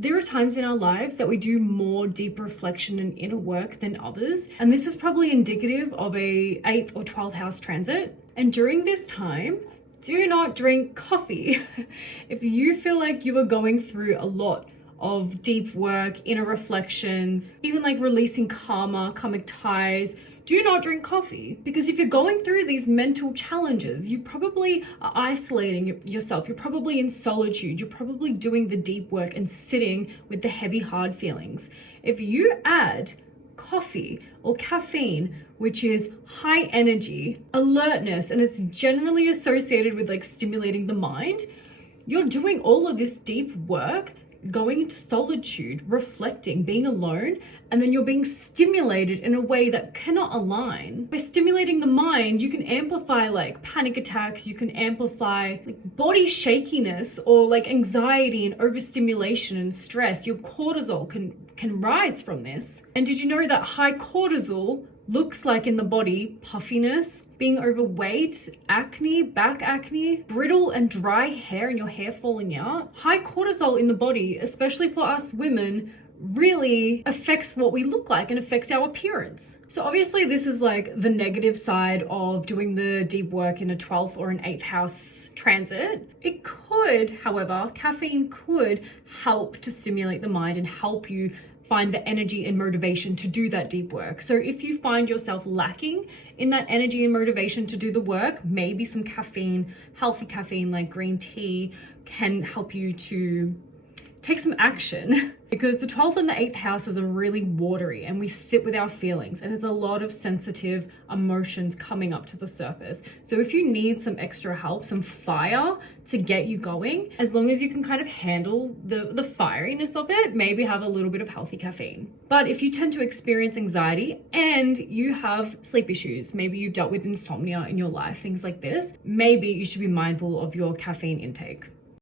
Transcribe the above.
There are times in our lives that we do more deep reflection and inner work than others, and this is probably indicative of a 8th or 12th house transit. And during this time, do not drink coffee. If you feel like you are going through a lot of deep work, inner reflections, even like releasing karmic ties, do not drink coffee. Because if you're going through these mental challenges, you probably are isolating yourself. You're probably in solitude. You're probably doing the deep work and sitting with the heavy, hard feelings. If you add coffee or caffeine, which is high energy, alertness, and it's generally associated with like stimulating the mind, you're doing all of this deep work, going into solitude, reflecting, being alone, and then you're being stimulated in a way that cannot align. By stimulating the mind, you can amplify like panic attacks, you can amplify like body shakiness or like anxiety and overstimulation and stress. Your cortisol can rise from this. And did you know that high cortisol looks like in the body puffiness, being overweight, acne, back acne, brittle and dry hair and your hair falling out? High cortisol in the body, especially for us women, really affects what we look like and affects our appearance. So obviously this is like the negative side of doing the deep work in a 12th or an 8th house transit. It could, however, caffeine could help to stimulate the mind and help you find the energy and motivation to do that deep work. So if you find yourself lacking in that energy and motivation to do the work, maybe some caffeine, healthy caffeine like green tea, can help you to take some action. Because the 12th and the 8th houses are really watery and we sit with our feelings, and there's a lot of sensitive emotions coming up to the surface. So if you need some extra help, some fire to get you going, as long as you can kind of handle the fieriness of it, maybe have a little bit of healthy caffeine. But if you tend to experience anxiety and you have sleep issues, maybe you've dealt with insomnia in your life, things like this, maybe you should be mindful of your caffeine intake.